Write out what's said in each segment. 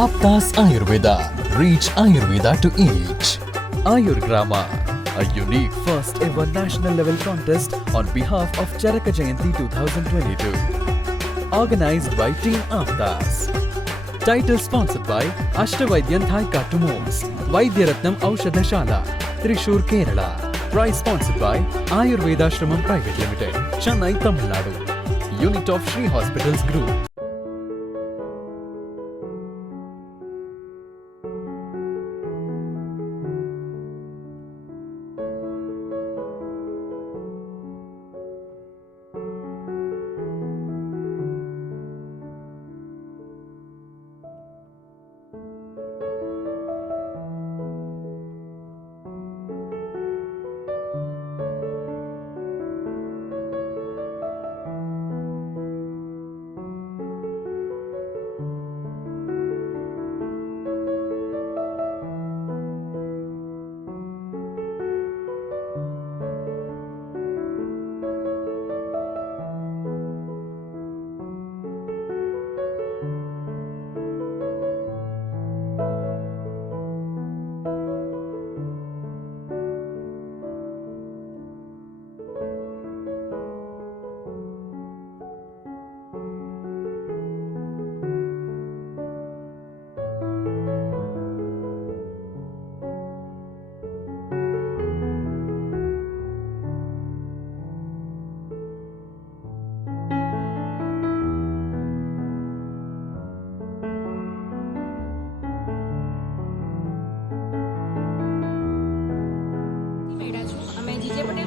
Aptas Ayurveda. Reach Ayurveda to each. Ayurgrama, a unique first ever national level contest on behalf of Charaka Jayanti 2022. Organized by Team Aptas. Title sponsored by Ashtavaidyan Thai Cartoons, Vaidyaratnam Aushadashala, Thrissur, Kerala. Prize sponsored by Ayurveda Shramam Private Limited, Chennai, Tamil Nadu. Unit of Sri Hospitals Group.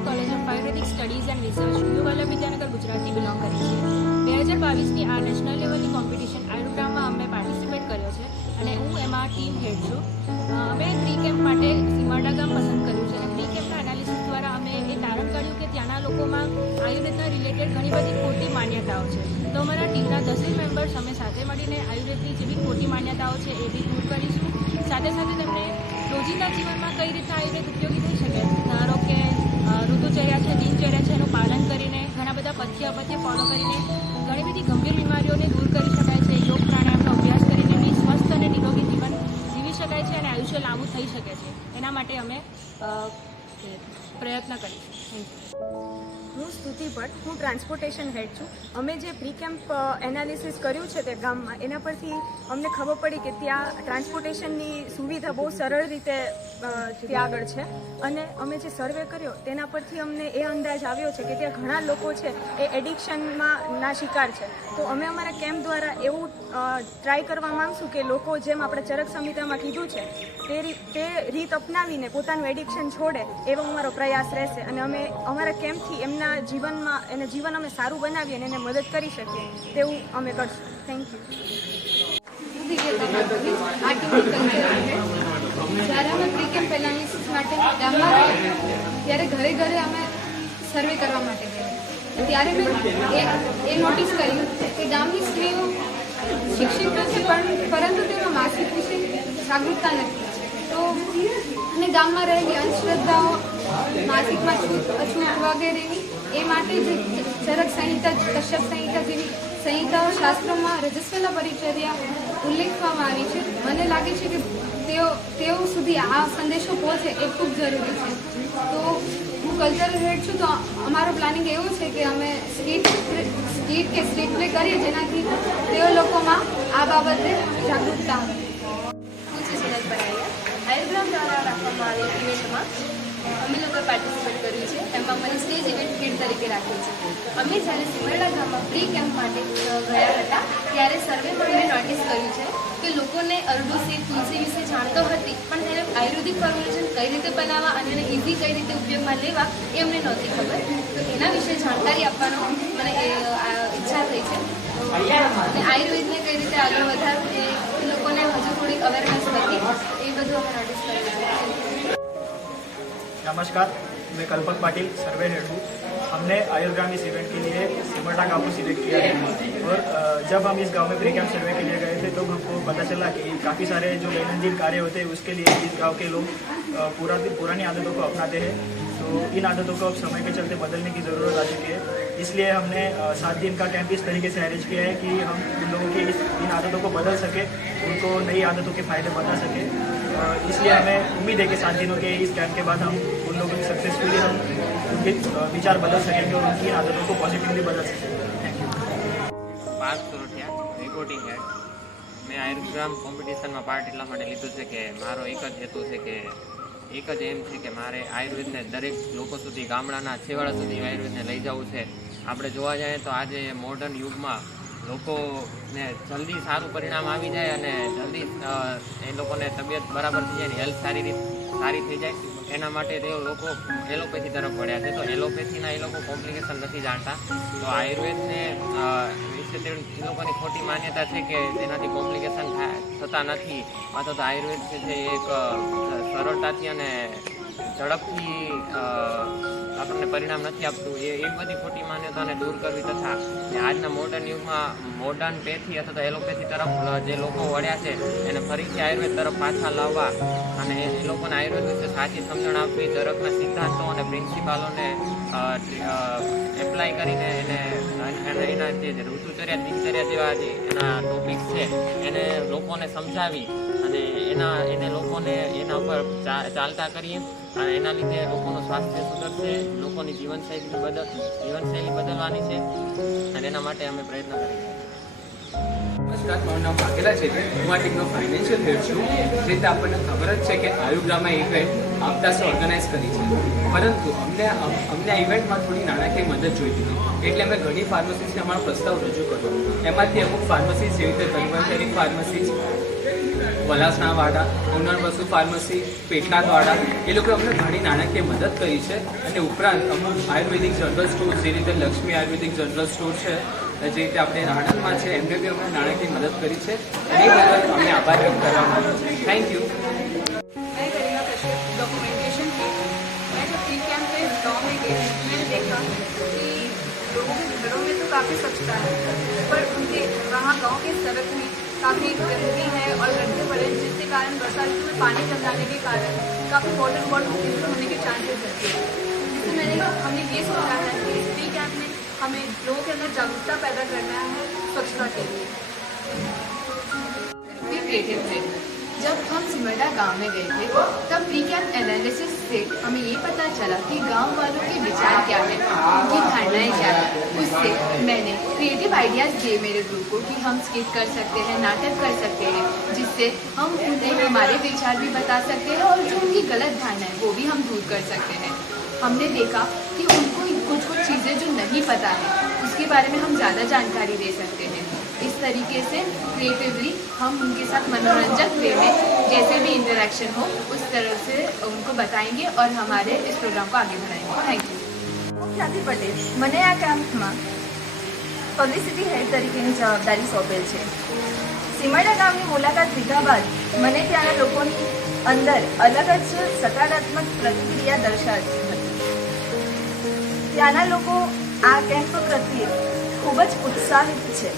College of Ayurvedic studies and research new Vallabh विद्यानगर गुजरात बिलोंग करी छे। 2022 आ national level competition आयुर्वेदाમાં અમે પાર્ટિસિપેટ કર્યો છે અને હું એમાં ટીમ હેડ છું। અમે પ્રી કેમ્પ માટે સીમાડા ગામ પસંદ કર્યું છે અને પ્રી કેમ્પના એનાલિસિસ દ્વારા અમે એ તારણ કાઢ્યું કે ત્યાંના લોકોમાં આયુર્વેદના રિલેટેડ ઘણી બધી ખોટી માન્યતાઓ છે। તો અમારા ટીમના 10 મેમ્બર્સ અમે સાથે મળીને આયુર્વેદની જે બી ખોટી માન્યતાઓ છે એ બી દૂર કરીશું। સાથે સાથે તેમને રોજિંદા જીવનમાં કઈ રીતે આયુર્વેદ ઉપયોગી થઈ શકે, ધારો કે ઋતુચર્યા છે, દિનચર્યા છે, એનું પાલન કરીને ઘણા બધા પથ્ય ફોલો કરીને ઘણી બધી ગંભીર બીમારીઓને દૂર કરી શકાય છે। યોગ પ્રાણાયામનો અભ્યાસ કરીને બી સ્વસ્થ અને નિરોગી જીવન જીવી શકાય છે અને આયુષ્ય લાંબુ થઈ શકે છે। એના માટે અમે પ્રયત્ન કરીશું। હું સ્તુતિ ભટ્ટ, હું ટ્રાન્સપોર્ટેશન હેડ છું। અમે જે પ્રી કેમ્પ એનાલિસિસ કર્યું છે તે ગામમાં, એના પરથી અમને ખબર પડી કે ત્યાં ટ્રાન્સપોર્ટેશનની સુવિધા બહુ સરળ રીતે ત્યાં આગળ છે અને અમે જે સર્વે કર્યો તેના પરથી અમને એ અંદાજ આવ્યો છે કે ત્યાં ઘણા લોકો છે એ એડિક્શનમાં ના શિકાર છે। તો અમે અમારા કેમ્પ દ્વારા એવું ટ્રાય કરવા માંગશું કે લોકો જેમ આપણે ચરક સંહિતામાં કીધું છે તે રીત અપનાવીને પોતાનું એડિક્શન છોડે એવો અમારો પ્રયાસ રહેશે અને અમે અમારા કેમ્પથી એમના જીવન અમે સારું બનાવીએ અને એને મદદ કરી શકીએ તેવું અમે કરશું। Thank you. જ્યારે અમે પ્રી કેમ્પ એનાલિસિસ માટે ગામમાં ગયા ત્યારે ઘરે ઘરે અમે સર્વે કરવા માટે ગયા। ત્યારે મેં એ નોટિસ કર્યું કે ગામની સ્ત્રીઓ શિક્ષિત તો છે પરંતુ તેમાં માસિક વિશે જાગૃતતા નથી। તો અને ગામમાં રહેલી અંધશ્રદ્ધાઓ, માસિકમાં અછૂત વગેરેની એ માટે જ ચરક સંહિતા, કશ્યપ સંહિતા જેવી સંહિતાઓ શાસ્ત્રોમાં રજસ્વલા પરિચર્યા ઉલ્લેખવામાં આવી છે। મને લાગે છે કે તેઓ સુધી આ સંદેશો પહોંચે એ ખૂબ જરૂરી છે। તો હું કલ્ચરલ હેડ છું, તો અમારો પ્લાનિંગ એવું છે કે અમે સ્ટ્રીટ કે સ્ટ્રીટ પ્લે કરીએ જેનાથી તેઓ લોકોમાં આ બાબતે જાગૃતતા આવે। આયુર્ગ્રામ દ્વારા રાખવામાં આવેલ ઇવેન્ટમાં અમે લોકોએ પાર્ટિસિપેટ કર્યું છે। એમાં મને સ્ટેજ ઇવેન્ટ હેડ તરીકે રાખ્યું છે। અમે જ્યારે સિમરડા ગામમાં પ્રી કેમ્પ માટે ગયા હતા ત્યારે સર્વેમાં અમે નોટિસ કર્યું છે કે લોકોને અરડુસી, તુલસી વિશે જાણતો હતી પણ તેને આયુર્વેદિક ફોર્મ્યુલેશન કઈ રીતે બનાવવા અને એને ઇઝી કઈ રીતે ઉપયોગમાં લેવા એ અમને નહોતી ખબર। તો એના વિશે જાણકારી આપવાનો મને ઈચ્છા થઈ છે અને આયુર્વેદને કઈ રીતે આગળ વધારવું એ લોકોને હજુ થોડીક અવેરનેસ હતી એ બધું અમે નોટિસ કર્યું છે। नमस्कार, मैं कल्पक पाटिल, सर्वे हेड हूँ। हमने आयुर्ग्राम इस इवेंट के लिए सिमरडा गाँव को सिलेक्ट किया है और जब हम इस गांव में प्री कैंप सर्वे के लिए गए थे तो हमको पता चला कि काफ़ी सारे जो दैनंदिन कार्य होते हैं उसके लिए इस गांव के लोग पुरानी आदतों को अपनाते हैं। तो इन आदतों को अब समय के चलते बदलने की ज़रूरत आ चुकी है। इसलिए हमने 7 दिन का कैंप इस तरीके से अरेंज किया है कि हम उन लोगों की इन आदतों को बदल सके, उनको नई आदतों के फ़ायदे बता सके। इसलिए हमें उम्मीद है कि 7 दिनों के इस कैंप के बाद हम उन लोगों की सक्सेसफुली हम उनके विचार बदल सकेंगे और उनकी आदतों को पॉजिटिवली बदल सकेंगे। Thank you. Parth Sorathiya reporting head મેં આયુર્ગ્રામ કોમ્પિટિશનમાં પાર્ટ એટલા માટે લીધું છે કે મારો એક જ હેતુ છે કે એક જ એમ છે કે મારે આયુર્વેદને દરેક લોકો સુધી ગામડાના છેવાડા સુધી આયુર્વેદને લઈ જવું છે. આપણે જોવા જઈએ તો આજે મોડર્ન યુગમાં લોકોને જલ્દી સારું પરિણામ આવી જાય અને જલ્દી એ લોકોને તબિયત બરાબર થઈ જાય, હેલ્થ સારી થઈ જાય, એના માટે તે લોકો એલોપેથી તરફ વળ્યા છે. તો એલોપેથીના એ લોકો કોમ્પ્લિકેશન નથી જાણતા. તો આયુર્વેદને વિશે તે લોકોની ખોટી માન્યતા છે કે તેનાથી કોમ્પ્લિકેશન થતા નથી, અથવા તો આયુર્વેદ છે જે એક સરળતાથી અને ઝડપથી આપણને પરિણામ નથી આપતું. એ બધી ખોટી માન્યતાને દૂર કરવી તથા આજના મોડર્ન યુગમાં મોડર્ન પેથી અથવા તો એલોપેથી તરફ જે લોકો વળ્યા છે એને ફરીથી આયુર્વેદ તરફ પાછા લાવવા અને એ લોકોને આયુર્વેદ વિશે સાચી સમજણ આપવી, દરેકના સિદ્ધાંતો અને પ્રિન્સિપાલોને એપ્લાય કરીને એના જે ઋતુચર્યા દિનચર્યા જેવા જે એના ટોપિક્સ છે એને લોકોને સમજાવી અને એને લોકોને એના ઉપર ચાલતા કરીએ અને એના લીધે લોકોનું સ્વાસ્થ્ય સુધરશે, લોકોની જીવનશૈલી બદલવાની છે અને એના માટે અમે પ્રયત્ન કરી રહ્યા છીએ. નમસ્કાર, મારું નામ વાઘેલા છે. હું આ ટીમનો ફાઇનાન્શિયલ હેડ છું. જે રીતે આપણને ખબર જ છે કે આયુર્ગ્રામમાં ઇવેન્ટ આપતા ઓર્ગેનાઇઝ કરી છે, પરંતુ અમને આ ઇવેન્ટમાં થોડી નાણાકીય મદદ જોઈતી હતી. એટલે અમે ઘણી ફાર્મસીસને અમારો પ્રસ્તાવ રજૂ કર્યો. એમાંથી અમુક ફાર્મસીસ જેવી રીતે ધન્વંતરી ફાર્મસીસ, વલાસણાવાડા, ઉનરવસુ ફાર્મસી, પેટલાદવાડા, એ લોકો અમને ઘણી નાણાકીય મદદ કરી છે. અને ઉપરાંત અમુક આયુર્વેદિક જનરલ સ્ટોર જે રીતે લક્ષ્મી આયુર્વેદિક જનરલ સ્ટોર છે, જે રીતે આપણે રાણંદમાં છે, એમને બી અમને નાણાકીય મદદ કરી છે. અને એ બદલ અમને આભાર વ્યક્ત કરવા માંગુ છું. Thank you. मैं गरिमा कश्यप, डॉक्यूमेंटेशन की। मैं जब प्री कैंप पे गाँव में गई मैंने देखा कि लोगों के घरों में तो काफ़ी स्वच्छता है, पर उनके वहाँ गाँव के सड़क में काफ़ी गंदगी है और गड्ढे पड़े हैं, जिसके कारण बरसात में पानी जम जाने के कारण काफ़ी वाटर होने के चांसेस रहते हैं। जिससे हमने ये सोचा है कि इस प्री कैंप में हमें लोगों के अंदर जागरूकता पैदा करना है स्वच्छता के लिए। क्रिएटिव थे। जब हम सिमरडा गांव में गए थे तब प्री कैंप एनालिसिस से हमें ये पता चला कि गांव वालों के विचार क्या है, उनकी धारणाएं क्या है। उससे मैंने क्रिएटिव आइडियाज़ दिए मेरे ग्रुप को कि हम स्किट कर सकते हैं, नाटक कर सकते हैं, जिससे हम उन्हें हमारे विचार भी बता सकते हैं और जो उनकी गलत धारणा है वो भी हम दूर कर सकते हैं। हमने देखा कि उनको कुछ चीज़ें जो नहीं पता है उसके बारे में हम ज़्यादा जानकारी दे सकते हैं। इस तरीके से क्रिएटिवली हम उनके साथ मनोरंजक वे में जैसे भी इंटरेक्शन हो उस तरह से उनको बताएंगे और हमारे इस प्रोग्राम को आगे बढ़ाएंगे. Thank you. હું ખ્યાતિ પટેલ. મને આ કેમ્પમાં પબ્લિસિટી હેડ તરીકેની જવાબદારી સોંપેલ છે. સીમરડા ગામની મુલાકાત લીધા બાદ મને ત્યાંના લોકોની અંદર અલગ જ સકારાત્મક પ્રતિક્રિયા દર્શાવી હતી. ત્યાંના લોકો આ કેમ્પ પ્રત્યે ખૂબ જ ઉત્સાહિત છે.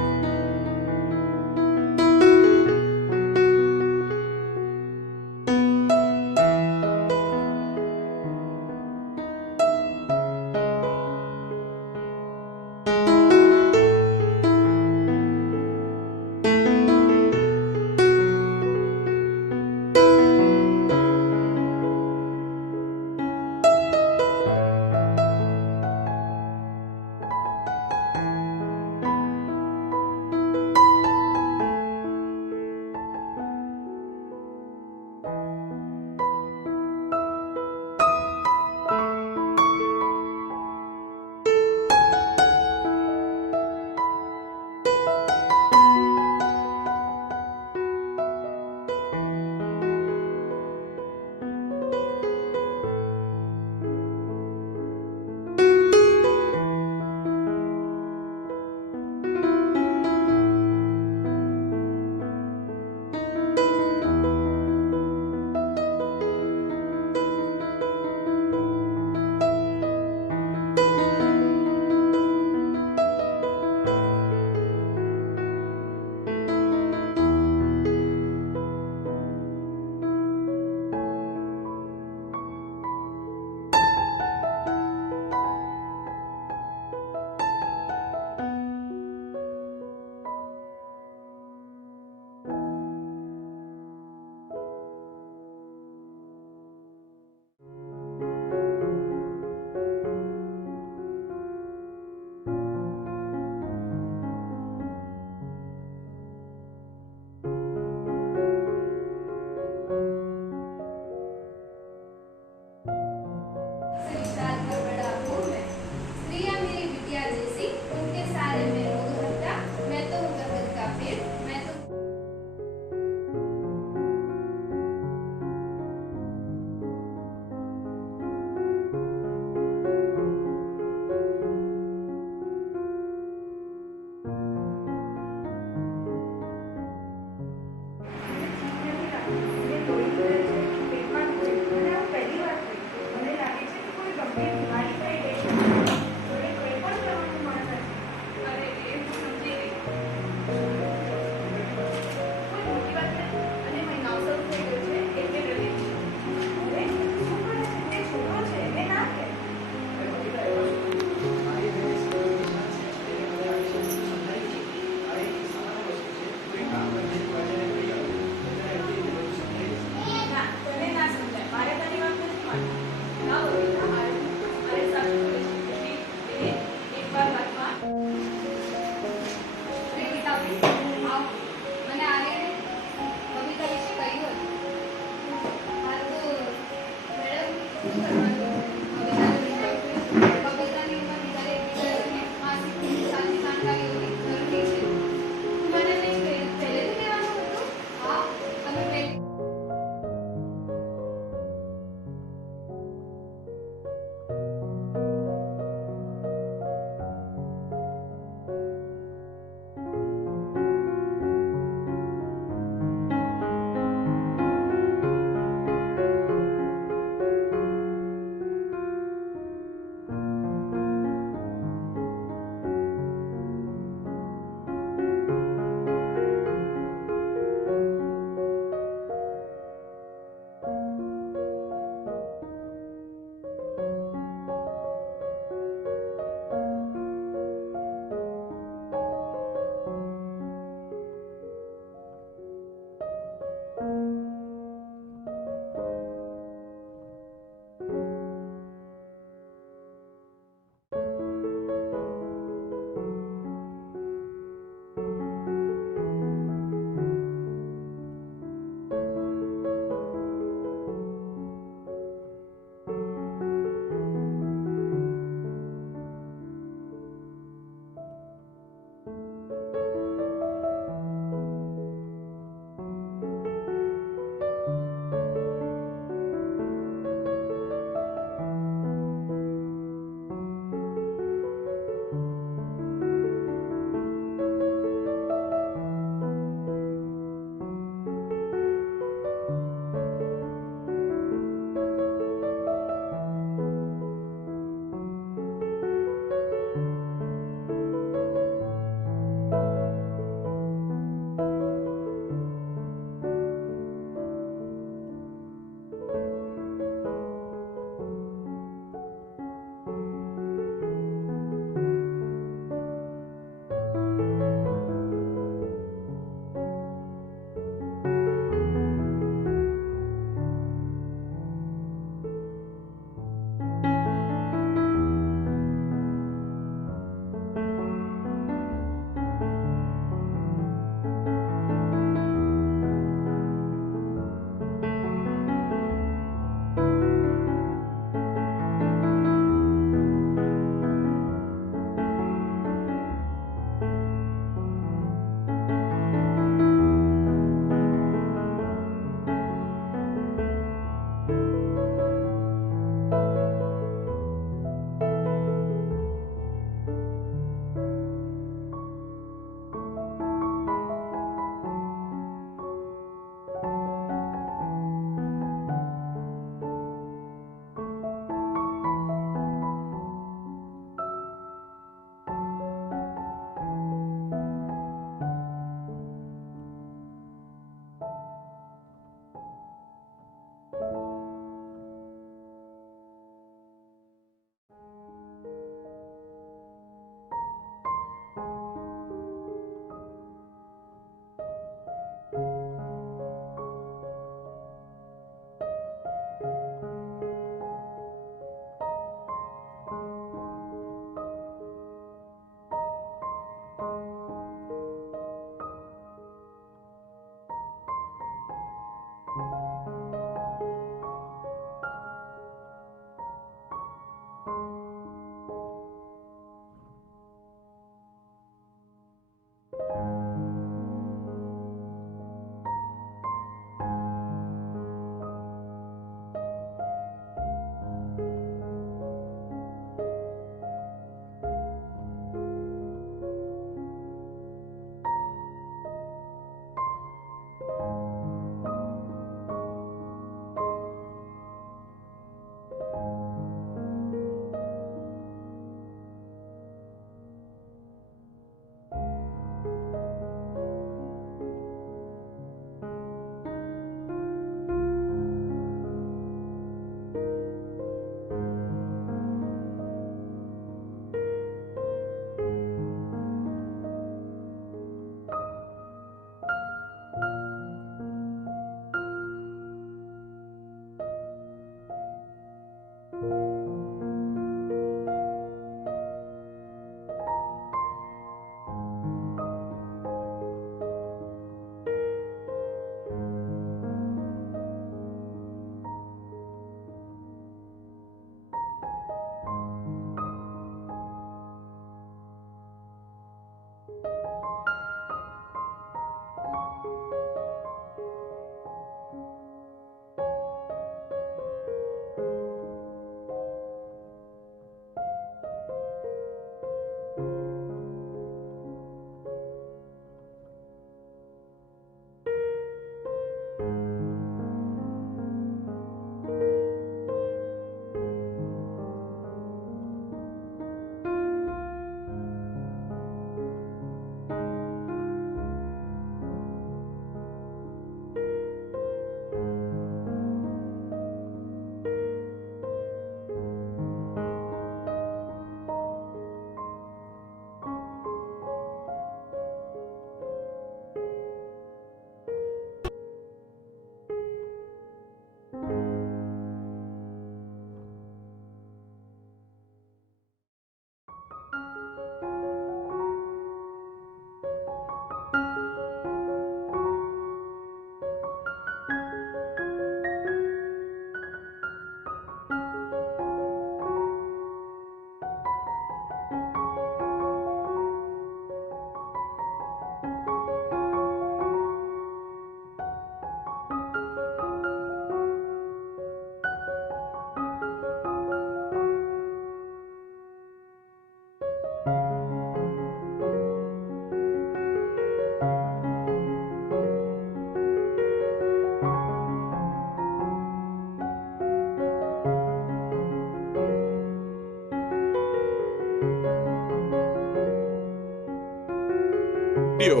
वीडियो।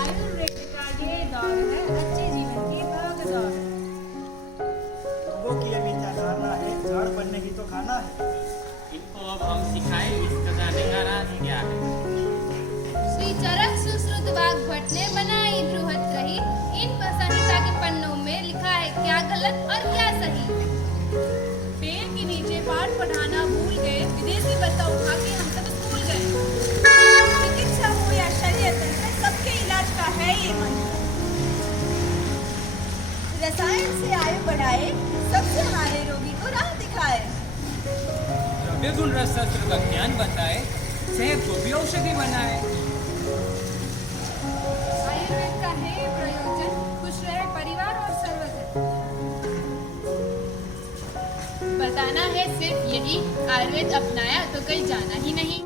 आयुर्वेद का ये दौर है, अच्छे जीवन की भाग दौड़ है। वो किए मीठा खाना है, झाड़ बनने की तो खाना है। इनको अब हम सिखाएं इसका जाने का राज क्या है। श्री चरक सुश्रुत वाग भट्ट ने बनाई बृहत रही। इन संहिता के पन्नों में लिखा है क्या गलत और क्या सही। पेड़ के नीचे पाठ पढ़ाना भूल गए, विदेशी बत्ता उठा के हम सब स्कूल गए। चिकित्सा हो या शल्य तंत्र, सबके इलाज का है ये मंत्र। रसायन से आयु बढ़ाए, सबसे हमारे रोगी को राह दिखाए। द्रव्य गुण रस शास्त्र का ज्ञान बताए, सेहत को भी औषधि बनाए। आयुर्वेद का है प्रयोजन, खुश रहे परिवार और सर्वजन। बताना है सिर्फ यही, आयुर्वेद अपनाया तो कहीं जाना ही नहीं।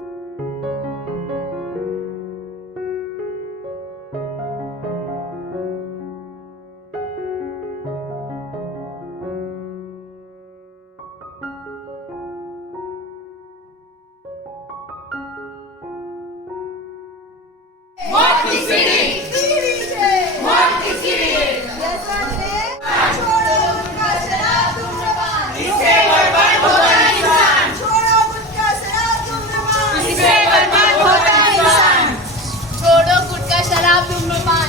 छोड़ो गुटखा शराब धूम्रपान।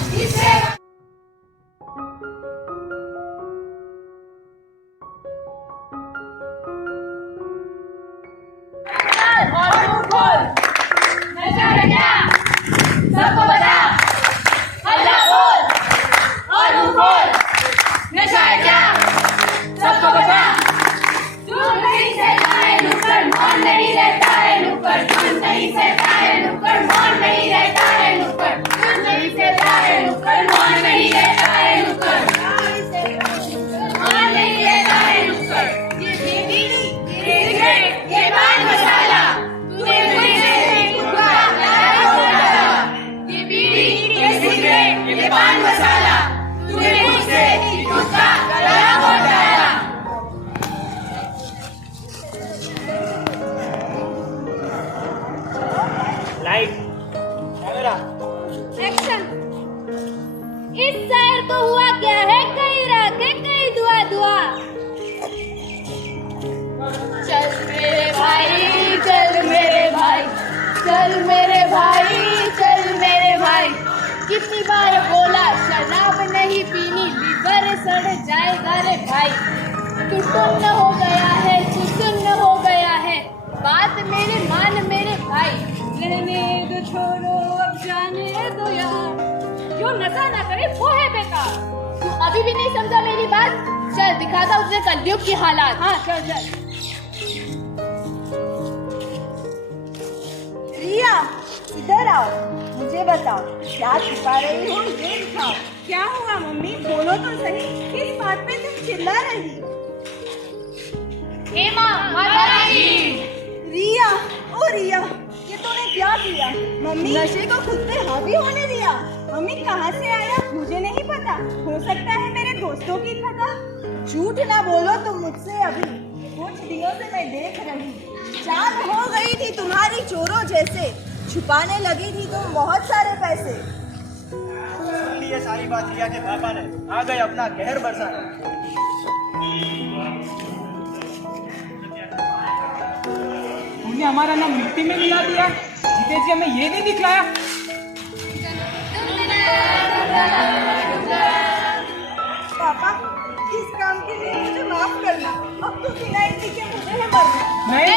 सबको बता, हल्ला बोल और मुंह खोल। नशा है क्या? सबको बता। दूर नहीं सहता है नुक्कड़, मौन नहीं रहता है नुक्कड़। दूर नहीं सहता है नुक्कड़, मौन नहीं रहता है नुक्कड़। दूर नहीं सहता है नुक्कड़, मौन नहीं रहता है नुक्कड़। मौन नहीं रहता है नुक्कड़। ये बीड़ी, ये सिगरेट, ये पान मसाला, तूने मुझसे गुटखा लाया हो डाला। ये बीड़ी, ये सिगरेट, ये पान मसाला, तूने मुझसे गुटखा लाया हो डाला। Light, camera, action. इस शहर को हुआ क्या है, कहीं राखे कहीं दुआ दुआ। चल मेरे भाई, चल मेरे भाई, चल मेरे भाई, चल मेरे भाई। कितनी बार बोला शराब नहीं पीनी, लीवर सड़ जाएगा रे भाई। तू सुन्न हो गया है, तू सुन्न हो गया है, बात मेरे मान मेरे भाई। रहने दो छोड़ो अब जाने दो यार, जो नशा ना करे वो है बेकार। तू अभी भी नहीं समझा मेरी बात, चल दिखाता उसने कलयुग की हालात। हाँ चल चल। रिया, इधर आओ, मुझे बताओ क्या छिपा रही हो, ये दिखाओ। क्या हुआ मम्मी, बोलो तो सही, किस बात पे तुम चिल्ला रही हो? हेमा माताजी। रिया, ओ रिया, ये तूने क्या किया? मम्मी नशे को खुद पे हावी होने दिया। मम्मी कहाँ से आया मुझे नहीं पता, हो सकता है मेरे दोस्तों की पता। झूठ ना बोलो तुम मुझसे, अभी कुछ दिनों से मैं देख रही, चाल हो गई थी तुम्हारी चोरों जैसे, छुपाने लगी थी तुम बहुत सारे पैसे। सुन ली ये सारी बात रिया के पापा ने, आ गए अपना कहर बरसाने। तूने हमारा नाम मिट्टी में मिला दिया, जीते जी हमें ये नहीं दिखलाया। पापा, इस काम के लिए मुझे माफ करना, अब तो फिनाइल पी के मुझे है मरना। नहीं,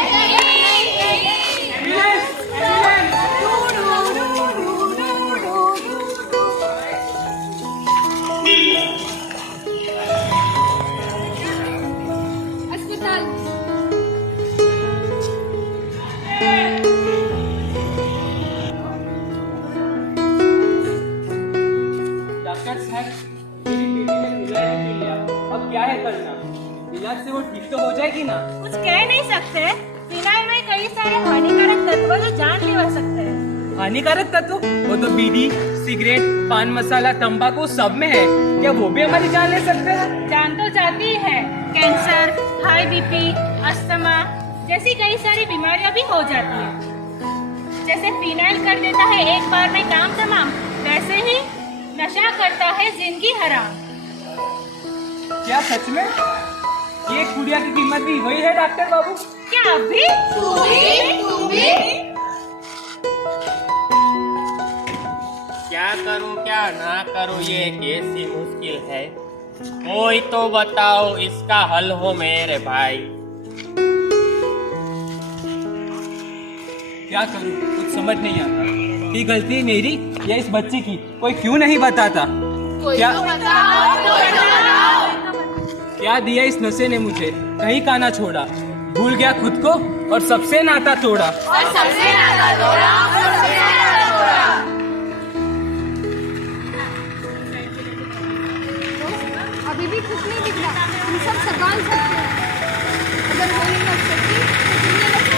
अस्पताल। डॉक्टर साहब, मेरी बेटी ने फिनाइल पी लिया, अब क्या है करना? इलाज से वो ठीक तो हो जाएगी ना? कुछ कह नहीं सकते, फिनाइल में कई सारे हानिकारक तत्व जो जानलेवा सकते हैं। हानिकारक तत्व? वो तो बीड़ी, सिगरेट, पान मसाला, तंबाकू सब में है, क्या वो भी हमारी जान ले सकते हैं? जान तो जाती है, कैंसर, हाई बीपी, अस्थमा जैसी कई सारी बीमारियां भी हो जाती हैं। जैसे फिनाइल कर देता है एक बार में काम तमाम, वैसे ही नशा करता है जिंदगी हराम। क्या सच में ये गुड़िया की कीमत भी वही है डॉक्टर बाबू? क्या अभी तू भी क्या करूं क्या ना करूं ये कैसी मुश्किल है, कोई तो बताओ इसका हल हो मेरे भाई। क्या करूं कुछ समझ नहीं आता। ये गलती मेरी या इस बच्चे की, कोई क्यों नहीं बताता? क्या क्या दिया इस नशे ने मुझे, कहीं का ना छोड़ा, भूल गया खुद को और सबसे नाता तोड़ा। अभी भी कुछ नहीं दिख रहा, हम सब संभाल सकते हैं। अगर वो नहीं कर सकती तो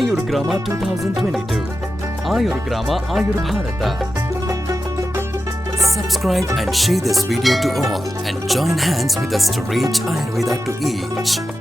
Ayurgrama 2022. Ayurgrama Ayurbharata. Subscribe and share this video to all and join hands with us to reach Ayurveda to each.